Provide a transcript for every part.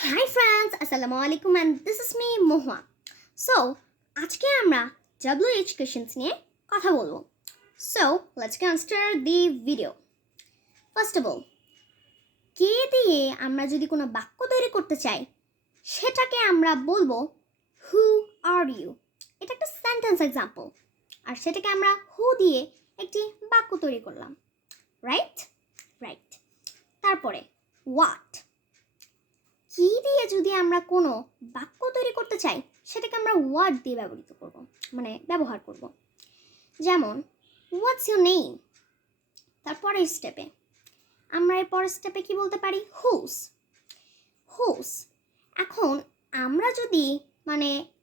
Hi friends, Assalamu alaikum and this is me Mohua. So, আজকে আমরা WH questions নিয়ে কথা বলবো. So, let's consider the video. First of all, কে দিয়ে আমরা যদি কোনো বাক্য তৈরি করতে চাই সেটাকে আমরা বলবো who are you. এটা একটা সেন্টেন্স এক্সাম্পল. আর সেটাকে আমরা who দিয়ে একটি বাক্য তৈরি করলাম. রাইট? তারপরে what. কি দিয়ে যদি আমরা কোনো বাক্য তৈরি করতে চাই সেটাকে আমরা ওয়ার্ড দিয়ে ব্যবহার করব যেমন হোয়াটস ইউর নেম। তারপরের স্টেপে আমরা এর পরের স্টেপে কি বলতে পারি হুস। এখন আমরা যদি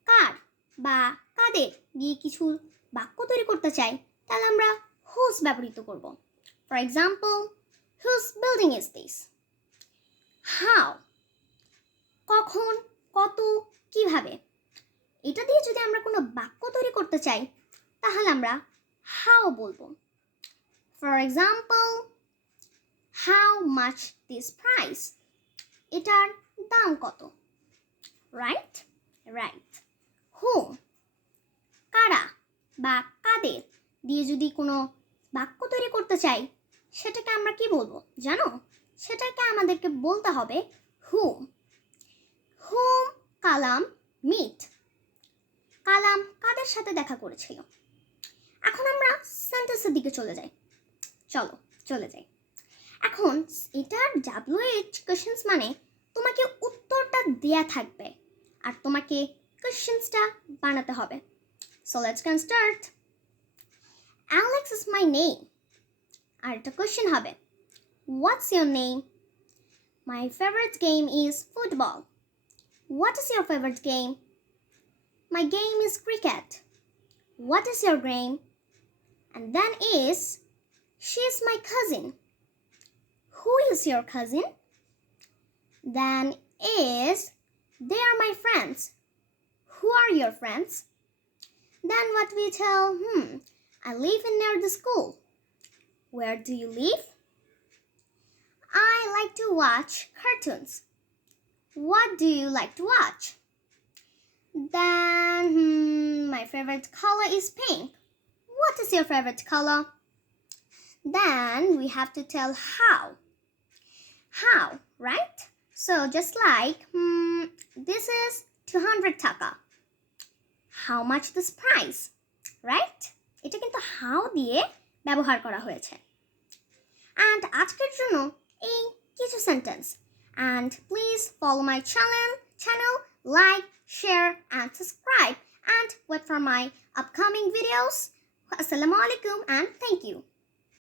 কার বা কাদের দিয়ে কিছু বাক্য তৈরি করতে চাই তাহলে আমরা হুস ব্যবহৃত করব। ফর এক্সাম্পল, হুস বিল্ডিং ইজ দিস। হাউ, কখন, কত, কিভাবে। এটা দিয়ে যদি আমরা কোনো বাক্য তৈরি করতে চাই তাহলে আমরা হাউ বলবো। For example, how much this price. এটার দাম কত। রাইট। হুম, কারা বা কাদের দিয়ে যদি কোনো বাক্য তৈরি করতে চাই সেটাকে আমরা কি বলবো জানো? সেটাকে আমাদেরকে বলতে হবে হুম কালাম মিট। কালাম কাদের সাথে দেখা করেছিল। এখন আমরা সেন্টেন্সের দিকে চলে যাই। এখন এটার WH কোশ্চেন্স তোমাকে উত্তরটা দেয়া থাকবে আর তোমাকে কোশ্চেন্সটা বানাতে হবে। So let's can start. Alex is my name. আর একটা কোশ্চেন হবে, what's your name? My favourite game is football. What is your favorite game? My game is cricket. What is your game? And then is, she is my cousin. Who is your cousin? Then is, they are my friends. Who are your friends? Then what we tell, I live near the school. Where do you live? I like to watch cartoons. What do you like to watch? Then, my favorite color is pink. What is your favorite color? Then we have to tell how. How, right? So just like, this is 200 taka. How much this price? Right? এটা কিন্তু how দিয়ে ব্যবহার করা হয়েছে। And আজকের জন্য এই কিছু sentence. And please follow my channel, like, share and subscribe and wait for my upcoming videos. Assalamu alaikum and thank you.